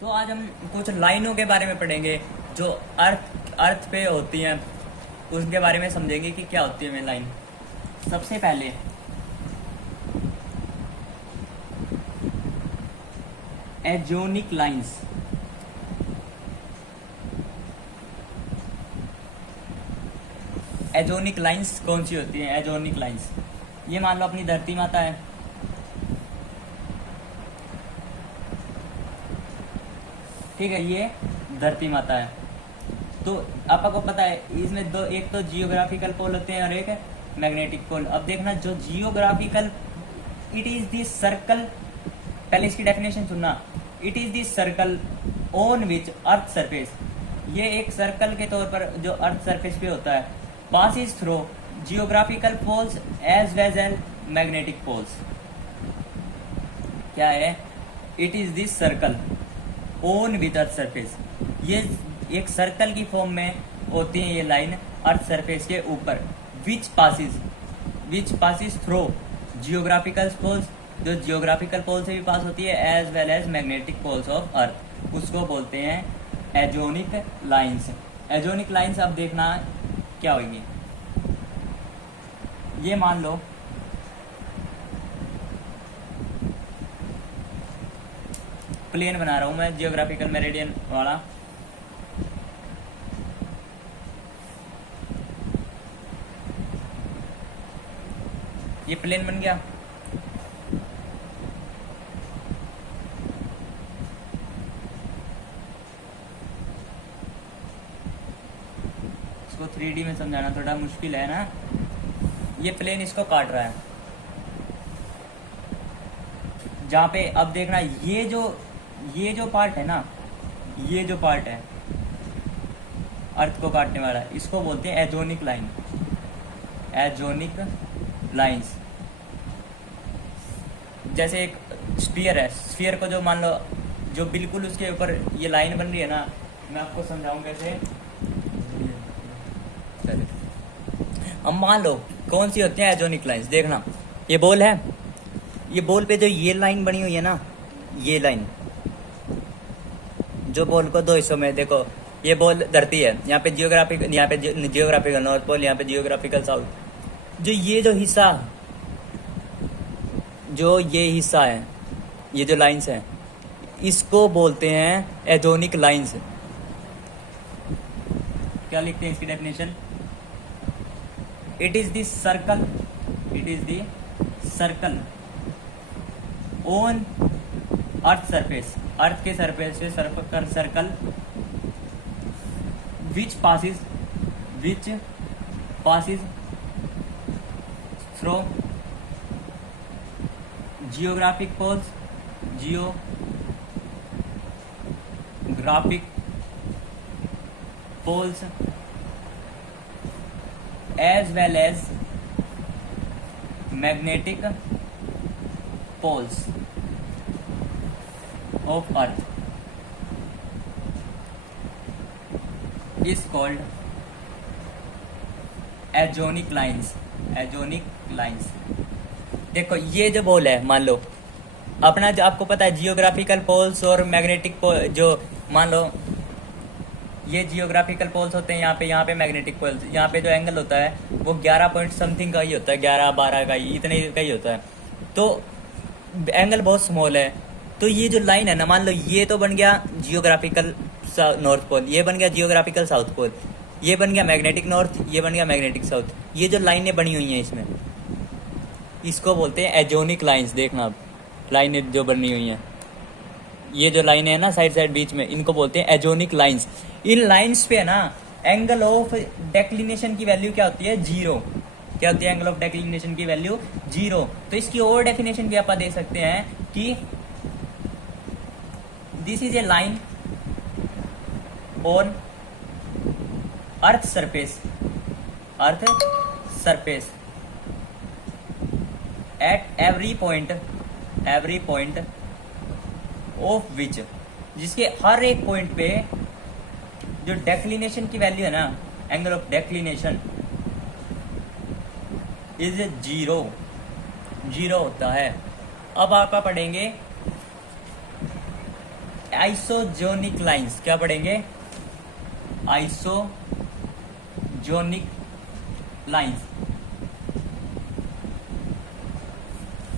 तो आज हम कुछ लाइनों के बारे में पढ़ेंगे जो अर्थ पे होती हैं, उसके बारे में समझेंगे कि क्या होती है वे लाइन। सबसे पहले एजोनिक लाइंस। एजोनिक लाइंस कौन सी होती हैं? एजोनिक लाइंस, ये मान लो अपनी धरती माता है, ठीक है, ये धरती माता है। तो आपको पता है इसमें दो, एक तो जियोग्राफिकल पोल होते हैं और एक मैग्नेटिक पोल। अब देखना, जो geographical, it is the circle, पहले इसकी डेफिनेशन सुनना, it is the circle on which earth surface, ये एक सर्कल के तौर पर जो अर्थ सरफेस पे होता है, passes through geographical poles as well as magnetic poles। क्या है? It is this circle on with earth surface। ये एक सर्कल की फॉर्म में होती है ये लाइन अर्थ सरफेस के ऊपर। which passes through geographical poles, जो जियोग्राफिकल पोल से भी पास होती है, as well as magnetic poles of earth, उसको बोलते हैं एजोनिक लाइंस। एजोनिक लाइंस अब देखना क्या होगी। ये मान लो प्लेन बना रहा हूं मैं, जियोग्राफिकल मेरिडियन वाला। ये प्लेन बन गया। इसको 3D में समझाना थोड़ा मुश्किल है ना। ये प्लेन इसको काट रहा है, जहाँ पे अब देखना, ये जो पार्ट है ना, ये जो पार्ट है अर्थ को काटने वाला, इसको बोलते हैं एजोनिक लाइन। एजोनिक लाइंस, जैसे एक स्फीयर है, स्फीयर को जो मान लो, जो बिल्कुल उसके ऊपर ये लाइन बन रही है ना, मैं आपको समझाऊं कैसे। अब मान लो कौन सी होती है एजोनिक लाइंस। देखना, ये बॉल है, ये बॉल पे जो ये लाइन बनी हुई है ना, ये लाइन, जो बॉल को दो हिस्सों में, देखो ये बॉल धरती है, यहाँ पे जियोग्राफिकल नॉर्थ पोल, यहाँ पे जियोग्राफिकल साउथ। जो ये हिस्सा है, ये जो लाइंस है, इसको बोलते हैं एजोनिक लाइंस। क्या लिखते हैं इसकी definition? It is the circle on earth surface, अर्थ के सरफेस पे circle, which passes through geographic poles as well as magnetic poles of earth is called agonic lines. देखो ये जो बॉल है, मान लो अपना, जो आपको पता है जियोग्राफिकल पोल्स और मैग्नेटिक पोल, जो मान लो ये जियोग्राफिकल पोल्स होते हैं, यहाँ पे मैग्नेटिक पोल्स, यहाँ पे जो एंगल होता है वो 11 पॉइंट समथिंग का ही होता है, 11-12 का ही, इतने का ही होता है। तो एंगल बहुत स्मॉल है। तो ये जो लाइन है ना, मान लो ये तो बन गया जियोग्राफिकल नॉर्थ पोल, ये बन गया जियोग्राफिकल साउथ पोल, ये बन गया मैग्नेटिक नॉर्थ, ये बन गया मैग्नेटिक साउथ। ये जो लाइनें बनी हुई हैं इसमें, इसको बोलते हैं एजोनिक लाइंस। देखना अब लाइनें जो बनी हुई हैं, ये जो लाइनें हैं ना साइड बीच में, इनको बोलते हैं एजोनिक लाइंस। इन लाइंस पे ना एंगल ऑफ डेक्लिनेशन की वैल्यू क्या होती है? 0। क्या होती है एंगल ऑफ डेक्लिनेशन की वैल्यू? 0। तो इसकी और डेफिनेशन भी आप दे सकते हैं कि this is a line on earth surface at every point of which, जिसके हर एक पॉइंट पे जो डेक्लिनेशन की वैल्यू है ना, एंगल ऑफ डेक्लिनेशन इज 0 होता है। अब आपका पढ़ेंगे आइसोजोनिक लाइंस, क्या पढ़ेंगे? आइसोजोनिक लाइंस।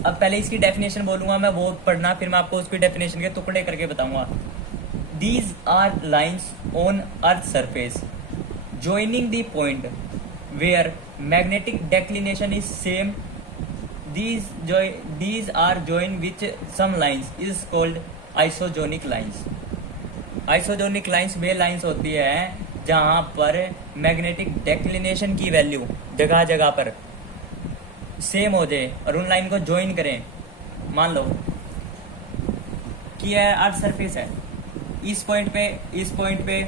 अब पहले इसकी डेफिनेशन बोलूंगा मैं, वो पढ़ना, फिर मैं आपको उसकी डेफिनेशन के टुकड़े करके बताऊंगा। These are lines on earth surface joining the point where magnetic declination is same. These are joined with some lines is called isogonic lines. Isogonic lines way lines होती है जहाँ पर मैग्नेटिक डेक्लिनेशन की value जगह जगह पर same हो जाए और उन लाइन को ज्वाइन करें। मान लो कि यह अर्थ सरफेस है, इस पॉइंट पे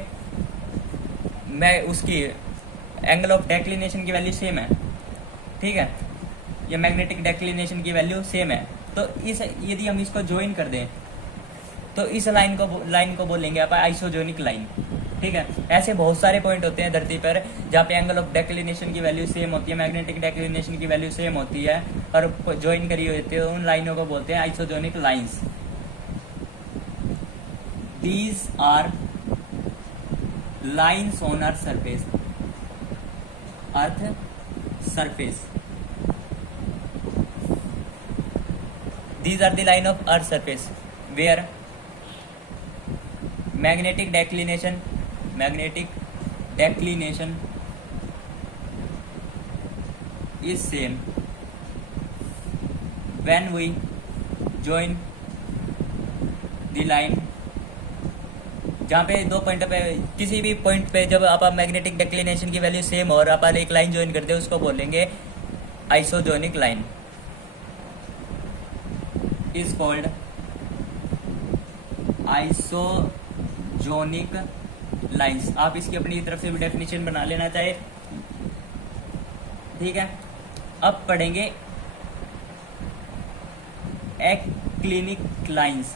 मैं उसकी एंगल ऑफ डेक्लिनेशन की वैल्यू सेम है, ठीक है, ये मैग्नेटिक डेक्लिनेशन की वैल्यू सेम है। तो इस यदि हम इसको ज्वाइन कर दें तो इस लाइन को बोलेंगे आप आइसोजोनिक लाइन, ठीक है। ऐसे बहुत सारे पॉइंट होते हैं धरती पर जहाँ पे एंगल ऑफ डेक्लिनेशन की वैल्यू सेम होती है, मैग्नेटिक डेक्लिनेशन की वैल्यू सेम होती है और ज्वाइन करी होती है, उन लाइनों को बोलते हैं isogonic lines. These are lines on earth surface these are the line of earth surface where magnetic declination is same when we join the line, जहाँ पे दो पॉइंट पे, किसी भी पॉइंट पे जब आप मैग्नेटिक डेक्लिनेशन की वैल्यू सेम हो और आप एक लाइन ज्वाइन करते हो उसको बोलेंगे आइसोजोनिक लाइन, इज कॉल्ड आइसोजोनिक लाइंस। आप इसकी अपनी तरफ से भी डेफिनेशन बना लेना चाहे, ठीक है। अब पढ़ेंगे एक्लिनिक लाइंस।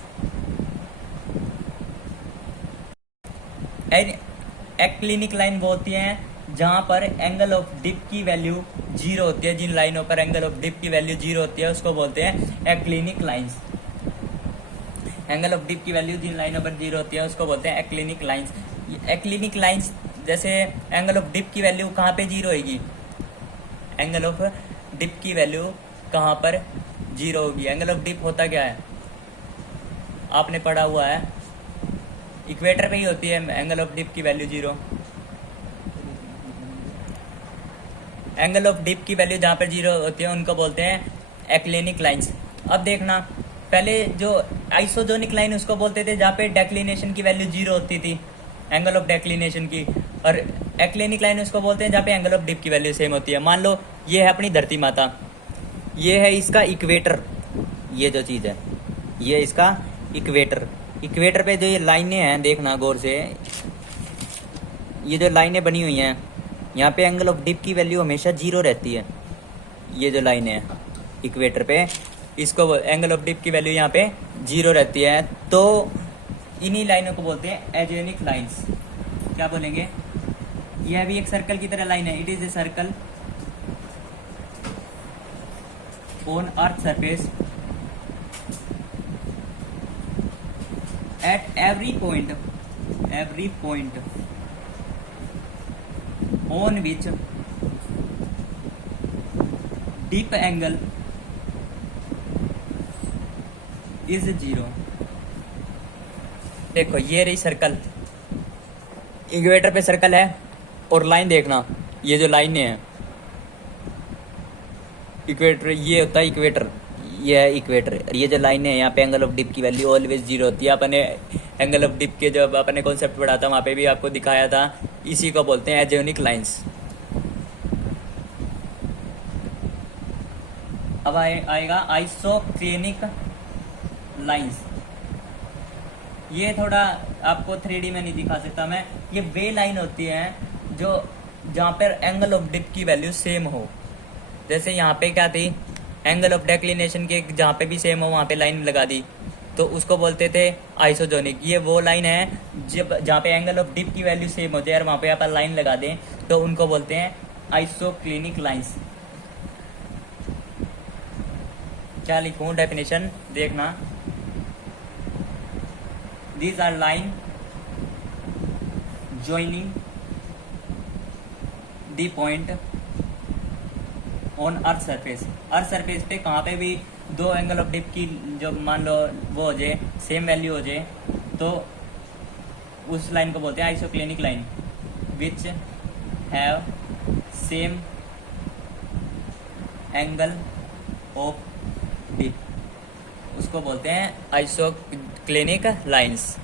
एक्लिनिक लाइन वो होती हैं जहां पर एंगल ऑफ डिप की वैल्यू जीरो होती है, जिन लाइनों पर एंगल ऑफ डिप की वैल्यू जीरो होती है उसको बोलते हैं aclinic lines. Angle of dip की वैल्यू जिन लाइनों पर जीरो होती है उसको बोलते हैं एक्लिनिक लाइंस। एक्लिनिक लाइंस जैसे एंगल ऑफ डिप की वैल्यू कहाँ पे जीरो होगी, एंगल ऑफ डिप की वैल्यू कहाँ पर जीरो होगी। एंगल ऑफ डिप होता क्या है, आपने पढ़ा हुआ है, इक्वेटर पे ही होती है एंगल ऑफ डिप की value zero. Angle of dip की वैल्यू जहाँ पर जीरो होती है उनको बोलते हैं एक्लिनिक लाइंस। अब देखना, पहले जो आइसोजोनिक लाइन उसको बोलते थे जहाँ पे डेक्लिनेशन की वैल्यू जीरो होती थी, एंगल ऑफ डेक्लिनेशन की, और एक्लिनिक लाइन उसको बोलते हैं जहाँ पे एंगल ऑफ डिप की वैल्यू सेम होती है। मान लो ये है अपनी धरती माता, ये है इसका इक्वेटर, ये जो चीज़ है ये इसका इक्वेटर। इक्वेटर पे जो ये लाइनें हैं देखना गौर से, ये जो लाइनें बनी हुई हैं यहाँ पे एंगल ऑफ डिप की वैल्यू हमेशा जीरो रहती है। ये जो लाइनें हैं इक्वेटर पे, इसको एंगल ऑफ डिप की वैल्यू यहाँ पे जीरो रहती है, तो इन्हीं लाइनों को बोलते हैं एजेनिक लाइंस। क्या बोलेंगे, यह भी एक सर्कल की तरह लाइन है, it is a circle on earth surface at every point on which dip angle is zero। देखो ये रही सर्कल, इक्वेटर पे सर्कल है और लाइन देखना, ये जो लाइनें हैं इक्वेटर, ये होता है इक्वेटर, ये है इक्वेटर, ये जो लाइनें हैं यहाँ पे एंगल ऑफ डिप की वैल्यू ऑलवेज जीरो होती है। अपने एंगल ऑफ डिप के जब अपने कॉन्सेप्ट पढ़ा था वहाँ पे भी आपको दिखाया था, इसी को बोलते हैं एजेनिक लाइंस। अब आएगा आइसोक्लिनिक लाइंस। ये थोड़ा आपको 3D में नहीं दिखा सकता मैं, ये वे लाइन होती है जो जहाँ पर एंगल ऑफ डिप की वैल्यू सेम हो। जैसे यहाँ पे क्या थी, एंगल ऑफ डेक्लिनेशन के जहाँ पे भी सेम हो वहाँ पे लाइन लगा दी, तो उसको बोलते थे आइसोजोनिक। ये वो लाइन है जब जहाँ पे एंगल ऑफ डिप की वैल्यू सेम हो जाए और वहाँ पे आप लाइन लगा दें तो उनको बोलते हैं आइसोक्लिनिक लाइंस। क्या लिखूं डेफिनेशन देखना, these are line joining the point on earth surface. Earth surface पे कहाँ पे भी दो एंगल ऑफ डिप की जो मान लो वो हो जाए, सेम वैल्यू हो जाए, तो उस लाइन को बोलते हैं isoclinic line, which have same angle of dip, उसको बोलते हैं आइसोक्लिनिक लाइंस।